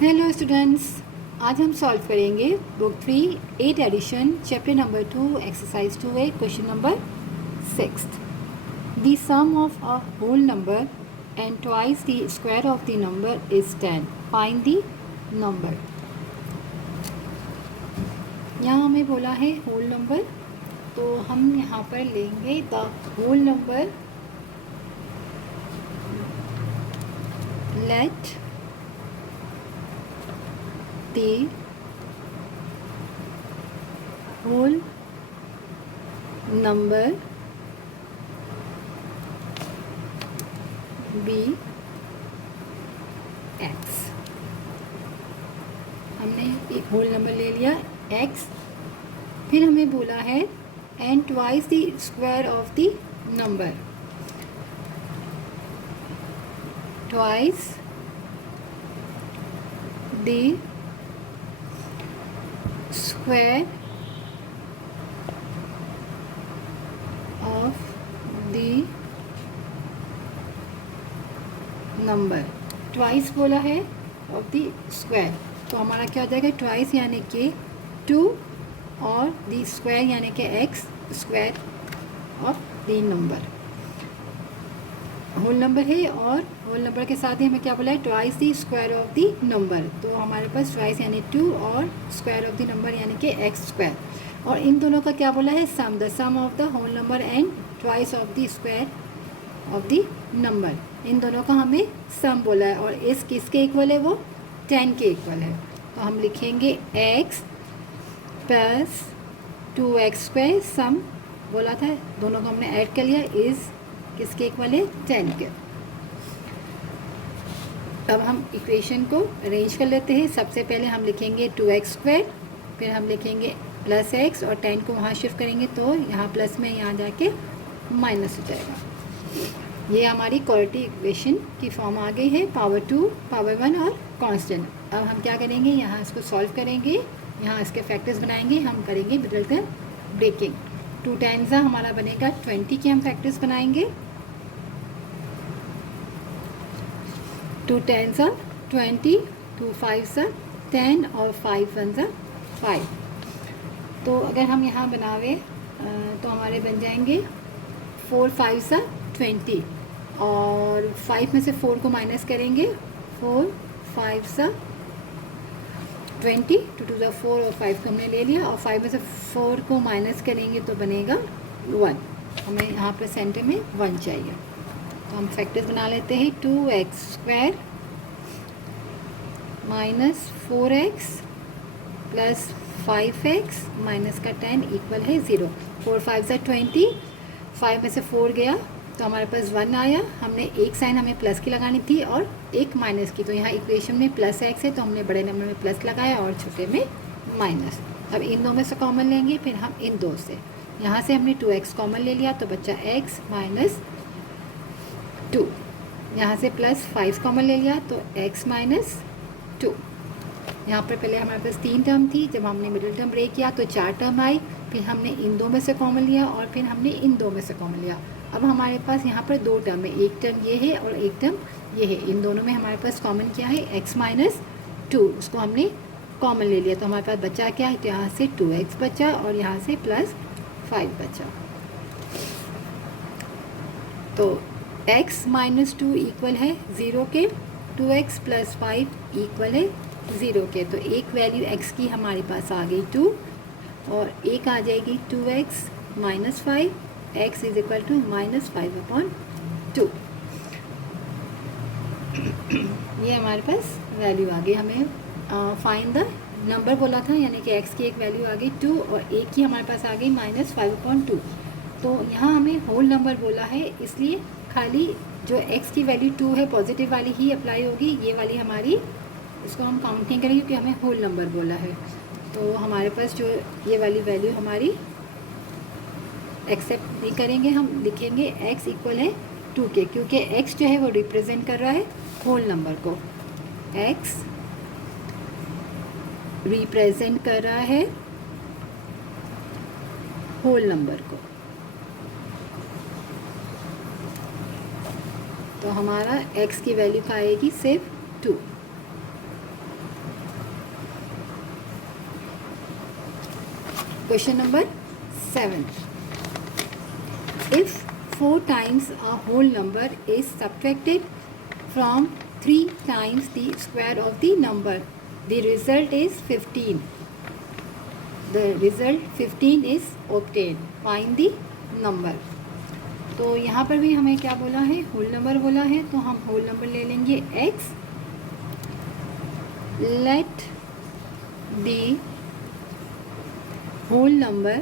Hello students, आज हम solve करेंगे book 3 8 edition chapter number 2 exercise 2A question number 6। The sum of a whole number and twice the square of the number is 10। Find the number. यहाँ हमें बोला है whole number, तो हम यहाँ पर लेंगे the whole number. Let the whole number be x। हमने एक होल नंबर ले लिया x, फिर हमें बोला है and twice the square of the number. Twice the square of the number. Twice बोला है ऑफ द स्क्वायर, तो हमारा क्या हो जाएगा ट्वाइस यानी कि 2 और द स्क्वायर यानी कि x square of the number. Whole number है और होल नंबर के साथ ही हमें क्या बोला है twice the square of the number. तो हमारे पास ट्वाइस यानी 2 और स्क्वायर ऑफ द नंबर यानी कि x स्क्वायर, और इन दोनों का क्या बोला है sum, the sum of the whole number and twice of the square of the number. इन दोनों का हमें सम बोला है और इस किसके इक्वल है, वो 10 के इक्वल है। तो हम लिखेंगे x प्लस 2x स्क्वायर, सम बोला था, दोनों को हमने ऐड कर लिया, इज़ किसके इक्वल है 10 के। अब हम इक्वेशन को अरेंज कर लेते हैं। सबसे पहले हम लिखेंगे 2x स्क्वायर, फिर हम लिखेंगे प्लस x और 10 को वहाँ शिफ्ट करेंगे तो यहाँ प्लस में यहाँ जाके माइनस हो जाएगा। ये हमारी क्वाड्रेटिक इक्वेशन की फॉर्म आ गई है, पावर 2 पावर 1 और कांस्टेंट। अब हम क्या करेंगे, यहाँ इसको सॉल्व करेंगे, यहाँ इसके फैक्टर्स बनाएंगे, हम करेंगे मिडलटन ब्रेकिंग। 2 टाइम्स हमारा बनेगा 20 के हम फैक्टर्स बनाएंगे। 2 10s 20, 2 5s 10 और 5 1s 5। तो अगर हम यहाँ बनावे तो हमारे बन जाएंगे 4 5s 20 और 5 में से 4 को माइनस करेंगे, 4 5s 20, 2 2 4 और 5 को हमने ले लिया और 5 में से 4 को माइनस करेंगे तो बनेगा 1। हमें यहाँ पर सेंटर में 1 चाहिए, तो हम फैक्टर्स बना लेते हैं। 2x square minus 4x plus 5x minus का 10 इक्वल है 0। 4 5 20, 5 में से 4 गया तो हमारे पास 1 आया। हमने एक साइन हमें प्लस की लगानी थी और एक माइनस की, तो यहाँ इक्वेशन में प्लस x है तो हमने बड़े नंबर में प्लस लगाया और छोटे में माइनस। अब इन दो में से कॉमन लेंगे, फिर हम इन दो से, यहाँ से हमने 2x कॉमन ले लिया तो बच्चा x माइनस 2, यहाँ से प्लस 5 कॉमन ले लिया तो x माइनस 2। यहाँ पर पहले हमारे पास 3 टर्म थी, जब हमने मिडिल टर्म ब्रेक किया तो 4 टर्म आई, फिर हमने इन दो में से कॉमन लिया और फिर हमने इन दो में से कॉमन लिया। अब हमारे पास यहाँ पर 2 टर्म है, एक टर्म ये है और एक टर्म ये है। इन दोनों में हमारे पास कॉमन क्या है x माइनस 2, उसको हमने कॉमन ले लिया तो हमारे पास बचा क्या है, तो यहाँ से 2x बचा और यहाँ से प्लस 5 बचा। तो x माइनस 2 इक्वल है 0 के, 2x प्लस 5 इक्वल है 0 के। तो एक वैल्यू x की हमारे पास आ गई 2 और एक आ जाएगी 2x minus 5, x is equal to minus 5/2। ये हमारे पास वैल्यू आ गई। हमें फाइंड द नंबर बोला था, यानी कि x की एक वैल्यू आ गई 2 और एक की हमारे पास आ गई माइनस 5/2। तो यहाँ हमें होल नंबर बोला है, इसलिए खाली जो x की वैल्यू 2 है पॉजिटिव वाली ही अप्लाई होगी, ये वाली हमारी इसको हम काउंट नहीं करेंगे क्योंकि हमें होल नंबर बोला है। तो हमारे पास जो ये वाली वैल्यू हमारी एक्सेप्ट नहीं करेंगे, हम लिखेंगे x इक्वल है 2 के, क्योंकि x जो है वो रिप्रेजेंट कर रहा है होल नंबर को। x रिप्रेजेंट कर रहा है होल नंबर को। तो हमारा x की वैल्यू क्या आएगी, सिर्फ 2। Question number 7. If 4 times a whole number is subtracted from 3 times the square of the number, the result is 15. The result 15 is obtained. Find the number. तो यहाँ पर भी हमें क्या बोला है, होल नंबर बोला है, तो हम होल नंबर ले लेंगे x. Let the whole number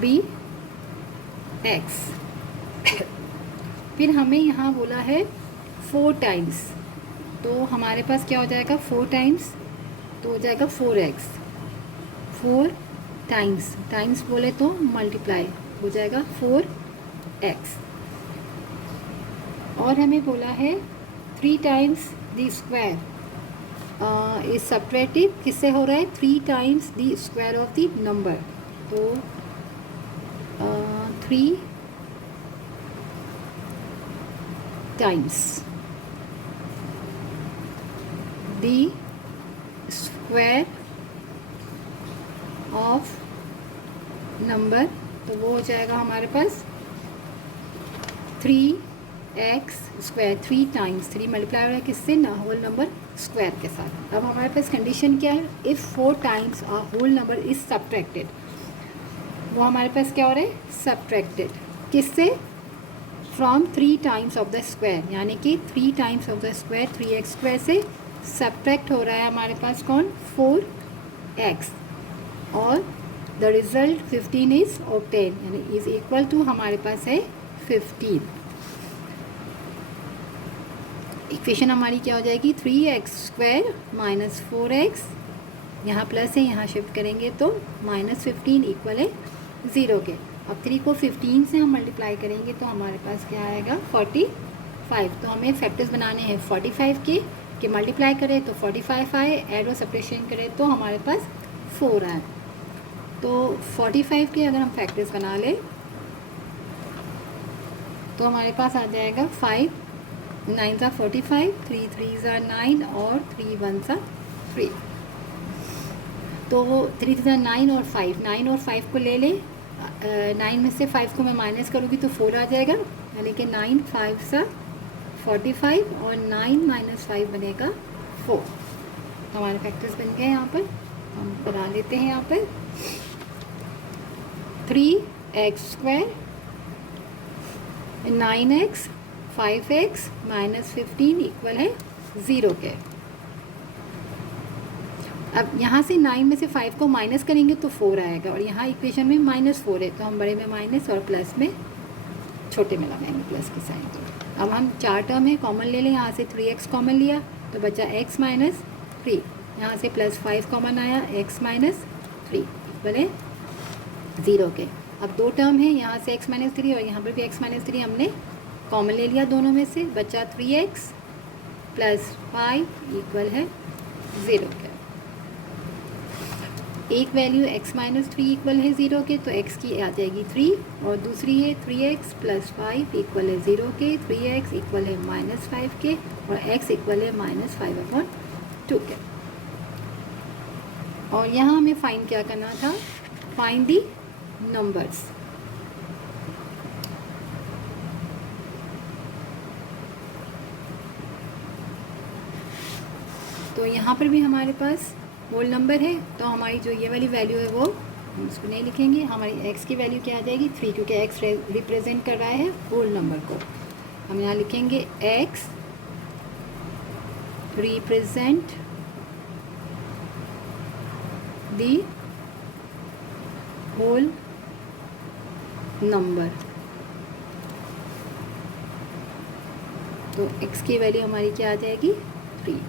be x. फिर हमें यहाँ बोला है 4 टाइम्स, तो हमारे पास क्या हो जाएगा, 4 टाइम्स तो हो जाएगा 4x. 4 टाइम्स बोले तो मल्टीप्लाई हो जाएगा 4x. और हमें बोला है 3 times the square is subtractive. किससे हो रहा है, 3 times the square of the number. तो 3 times the square of number, तो वो हो जाएगा हमारे पास 3x स्क्वायर. 3 टाइम्स 3 मल्टीप्लाई हो रहा है किससे, ना होल नंबर स्क्वायर के साथ. अब हमारे पास कंडीशन क्या है, if 4 times a whole number is subtracted. वो हमारे पास क्या हो रहा है, सब्ट्रैक्टेड किससे, from 3 times of the square, यानी कि 3 times of the square 3x square से सब्ट्रैक्ट हो रहा है हमारे पास कौन, 4x. और द रिज़ल्ट 15 इज ऑब्टेन, यानी इज इक्वल टू हमारे पास है 15. इक्वेशन हमारी क्या हो जाएगी, 3x स्क्वायर माइनस 4x, यहाँ प्लस है यहाँ शिफ्ट करेंगे तो माइनस 15 इक्वल है 0 के. अब 3 को 15 से हम मल्टीप्लाई करेंगे तो हमारे पास क्या आएगा, 45. तो हमें फैक्टर्स बनाने हैं 45 के मल्टीप्लाई करें तो 45 आए, ऐड और सब्ट्रैक्शन करें तो हमारे पास 4 आए. तो 45 के अगर हम फैक्टर्स बना लें तो हमारे पास आ जाएगा 5 9 सा 45, 3 3 सा 9 और 3 1 सा 3. तो 3 सा 9 और 5, 9 और 5 को ले लें. 9 में से 5 को मैं माइनस करूँगी तो 4 आ जाएगा, यानी कि 9 5 सा 45 और 9 माइनस 5 बनेगा 4. हमारे फैक्टर्स बन गए. यहाँ पर हम बना लेते हैं. यहाँ पर 3x square 9x 5x minus 15 equal है 0 के. अब यहाँ से 9 में से 5 को माइनस करेंगे तो 4 आएगा, और यहाँ इक्वेशन में -4 है तो हम बड़े में माइनस और प्लस में छोटे में लगाएंगे प्लस की साइन. अब हम 4 टर्म है कॉमन ले लें. यहाँ से 3x कॉमन लिया तो बचा x माइनस 3. यहाँ से प्लस 5 कॉमन आया, x माइनस 3 इक्वल है 0 के. अब 2 टर्म है, यहाँ से x माइनस 3 और यहाँ पर भी x माइनस 3 हमने कॉमन ले लिया दोनों में से, बचा 3x प्लस 5 इक्वल है 0 के. एक वैल्यू x माइनस 3 इक्वल है 0 के, तो x की आ जाएगी 3, और दूसरी है 3x प्लस 5 इक्वल है 0 के. 3x इक्वल है -5 के, और x इक्वल है -5/2 के. और यहाँ हमें फाइंड क्या करना था, फाइंड दी नंबर्स. तो यहाँ पर भी हमारे पास होल नंबर है, तो हमारी जो ये वाली वैल्यू है वो हम उसको नहीं लिखेंगे. हमारी x की वैल्यू क्या आ जाएगी, 3, क्योंकि x रिप्रेजेंट कर रहा है होल नंबर को. हम यहाँ लिखेंगे x represent the whole number. तो x की वैल्यू हमारी क्या आ जाएगी, 3.